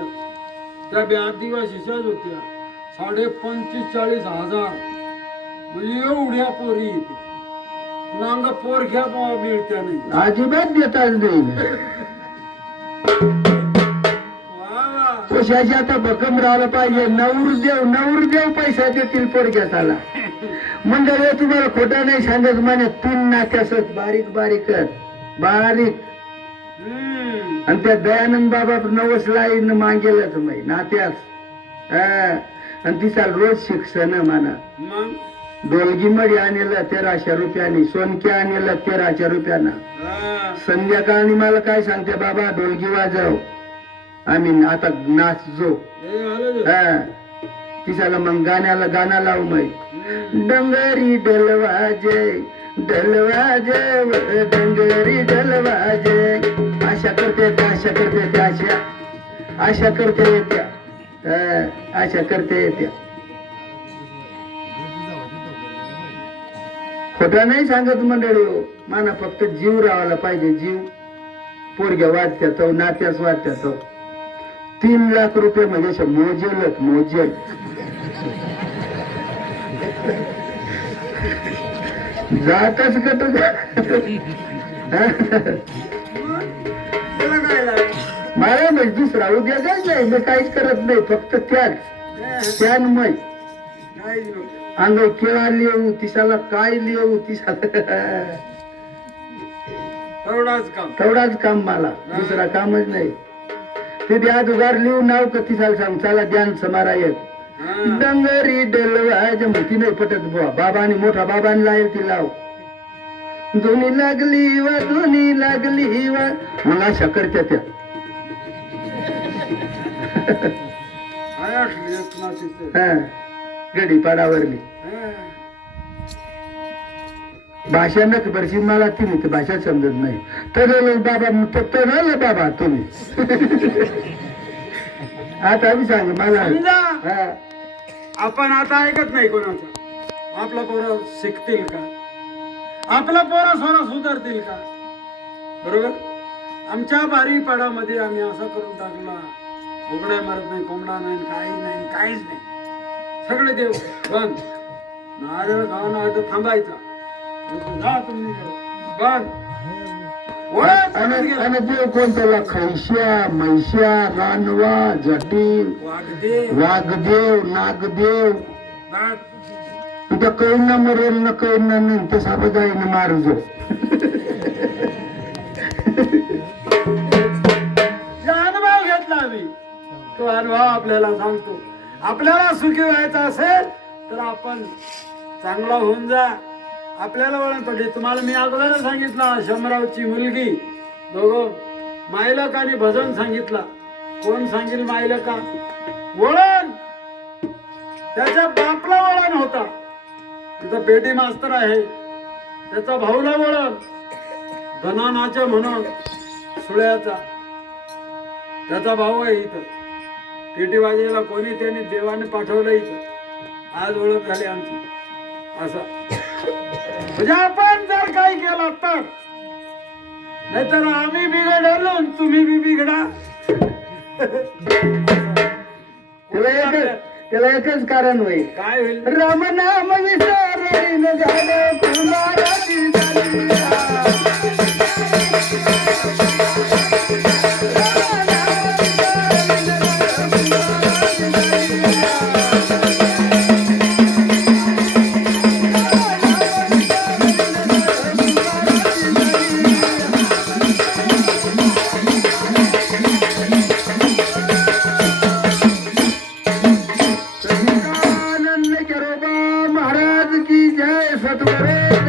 त्या बी आदिवासीच्याच होत्या 45,000 म्हणजे एवढ्या पोरी नांग पोर घ्या बाबा मिळत्या नाही अजिबात देताच नाही वा वा पोशाची आता भक्कम राहायला पाहिजे नवरदेव पैसा देतील पोरग्याला मंडळी तुम्हाला खोटा नाही सांगत म्हणे 3 नात्यासच बारीक बारीक आणि त्या दयानंद बाबा नवसला मागेलच माही नात्यास आणि तिचा रोज शिक्षण म्हणा मग डोलगी मडी आणलं 1300 रुपयानी सोनक्या आणलं 1300 रुपयानं संध्याकाळी मला काय सांगते बाबा डोलगी वाजव आम्ही आता नाचजो तिच्याला मग गाणं लावू माही डंगरी डलवाजे डंगरी डलवाजे आशा करते त्या आशा करते येत्या खोटा नाही सांगत मंडळी हो माना फक्त जीव राहायला पाहिजे जीव पोरग्या वाटत्या तो नात्यास वाटत्या तो 3 लाख रुपये म्हणजे असे मोजेलच मोजेल. जातच कट त्याला काय लागलं? मला म्हणजे दुसरा उद्या काय नाही, मी काहीच करत नाही, फक्त त्यानमय काय नको. अंग केळा लिहू तिसाला काय लिहू तिसाला तेवढाच काम मला, दुसरा कामच नाही. ते द्या दुगार लिहू नाव का तिसाला सांग चला ध्यान समारा येत डंगरी डलवाज मोठी नाही पटत बुवा. बाबानी मोठा बाबानी लाईल ती लाव. दोन्ही लागली वा दोन्ही लागली वा मग अशा करत्या त्या. हा गडी पाडावरली भाषा नक बरशी मला ती नाही, भाषा समजत नाही. तर बाबा तर बाबा तुम्ही आता आम्ही सांग मला. हा आपण आता ऐकत नाही कोणाचं. आपला पोरं शिकतील का? आपला पोरा सोरा सुधारतील का? बरोबर. आमच्या बारी पाडामध्ये आम्ही असा करून टाकला, उघड्या मारत नाही, कोंबडा नाही, काहीच नाही. सगळे देव बंद. नारळ खाऊन आहे तर थांबायचा. जा तुम्ही बंद. आणि देव कोणत्याला खैश्या मैश्या रानवा जटील वाघदेव नागदेव तुझ्या कैन मरेल न कैन नाही ते साबदाईने मारजो. अनुभव घेतला आम्ही, तो अनुभव आपल्याला सांगतो. आपल्याला सुखी व्हायचं असेल तर आपण चांगला होऊन जा. आपल्याला वळण पडली. तुम्हाला मी अगोदर सांगितला शंभरावची मुलगी दोघं मायलक आणि भजन सांगितला. कोण सांगेल मायलका? वळण त्याच्या बापला वळण होता. तिथं पेटी मास्तर आहे, त्याचा भाऊला वळण धनानाच्या म्हणून सुळ्याचा त्याचा भाऊ आहे. इथं पेटी वाजायला कोणी त्यांनी देवाने पाठवलं इथं. आज ओळख झाली आमची. असं म्हणजे आपण जर काही केलं तर, नाहीतर आम्ही बिघडलो तुम्ही बी बिघडा. त्याला एकच कारण होईल. काय होईल? राम नाम विसरून झालं कुमाराची झाली. महाराज की जय सतगुरु.